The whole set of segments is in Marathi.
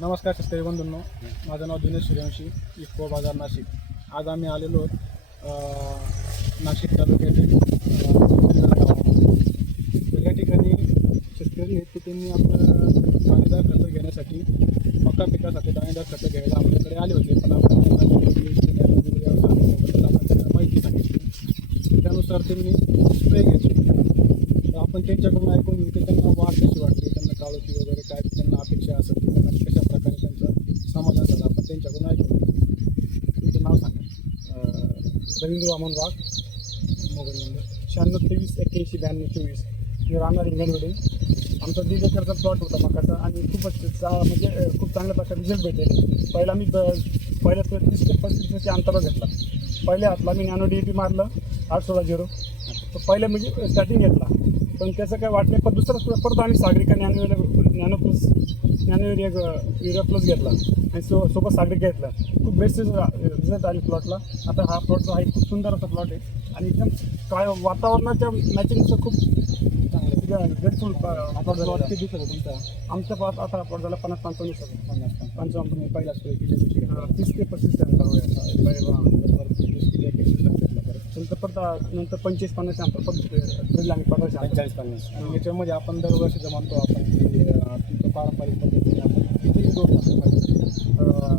नमस्कार शेतकरी बंधूंनो. माझं नाव दिनेश सूर्यवंशी इफको बाजार नाशिक. आज आम्ही आलेलो नाशिक तालुक्यातील अं, या ठिकाणी शेतकरी आहेत की त्यांनी आपलं दाणेदार खर्च घेण्यासाठी मका पिकासाठी दाणेदार खर्च घ्यायला आपल्याकडे आले होते. पण आपण आपण माहिती सांगितली. त्यानुसार त्यांनी स्प्रे घेतले. आपण त्यांच्याकडून ऐकून घेऊ की त्यांना वाढ कशी वाटते त्यांना काळोखी वगैरे काय त्यांना अपेक्षा असेल की त्यांना कशा प्रकारे त्यांचं समाधान झालं? आपण त्यांच्याकडून घेऊ तुमचं नाव सांगा. रवींद्र वामन वाघ. मोबाईल नंबर शहाण्णव तेवीस एक्क्याऐंशी ब्याण्णव चोवीस. मी राहणार इंग्लंडमध्ये आमचा दीड एकरचा प्लॉट होता मकाचा आणि खूपच चा म्हणजे खूप चांगल्या प्रकारे रिझल्ट भेटेल. पहिला मी पहिल्या ते तीस ते पस्तीसच्या अंतरावर घेतला. पहिल्या हातला मी नॅनो डी पी मारलं आठ सोळा झिरो. तर पहिलं म्हणजे स्टार्टिंग घेतला. पण त्याचं काय वाटलं पण दुसरा परत आम्ही Sagarika nano nano plus nano urea urea plus घेतला आणि सो सोबत सागरिका घेतला. खूप बेस्ट रिझल्ट आले प्लॉटला आता हा प्लॉट जो आहे खूप सुंदर असा प्लॉट आहे. आणि एकदम काय वातावरणाच्या मॅचिंगचं खूप ग्रेटफुल आता प्लॉट दिवसाचा तुमचा. आमच्या पास आता प्लॉट झाला पन्नास पंचावन्न दिवसाचा पन्नास पंचावन्न. पहिला तीस ते पस्तीस टन नंतर परत दिवसात. नंतर पंचवीस पन्नास परत ड्रिल आणि पन्नास. आणि याच्यामध्ये आपण दरवर्षी जमानतो आपण पारंपरिक पद्धतीने आपण किती डोस टाकतो पाहिजे अं,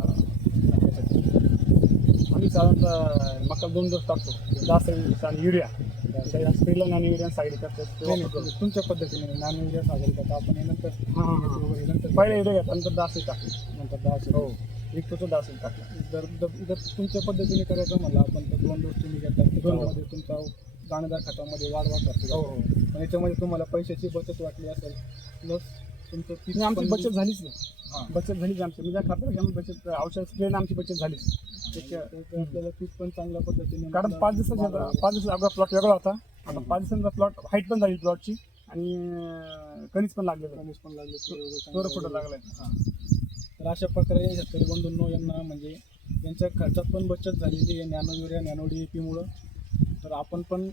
आम्ही साधारणतः मका दोन डोस टाकतो. सव्वीस आणि युरिया. स्प्रेला आणि युरिया साईड करतो तुमच्या पद्धतीने नान युरिया साजरी करता आपण हे नंतर हां. नंतर पहिले युरिया घेतला नंतर सव्वीस टाकली नंतर दहा हो. दहा सव्वीस टाकला जर जर तुमच्या पद्धतीने करायचं म्हणलं आपण तर दोन डोस तुम्ही घेतात. दोनमध्ये तुमचा दाणेदार खतामध्ये वाढ वाढ करतो. हो हो. याच्यामध्ये तुम्हाला पैशाची बचत वाटली असेल प्लस तुमचं पीक आमची बचत झालीच हां. बचत झालीच आमची. म्हणजे खात्याला आम्ही बचत औषध आमची बचत झालीच आपल्याला पीक पण चांगल्या पद्धतीने कारण पाच दिवसाचा पाच दिवस अगोदर प्लॉट वेगळा होता. आता पाच दिवसांचा प्लॉट हाईट पण झाली प्लॉटची आणि कणीस पण लागलेलं. कमीच पण लागले थोडं फुटं लागलंय. तर अशा प्रकारे शेतकरी बंधूंनो यांना म्हणजे यांच्या खर्चात पण बचत झालेली आहे. Nano urea nano D A पीमुळं तर आपण पण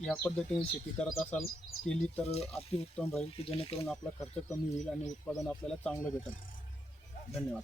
या पद्धतीने शेती करत असाल केली तर अतिउत्तम राहील की जेणेकरून आपला खर्च कमी होईल आणि उत्पादन आपल्याला चांगलं भेटेल. धन्यवाद.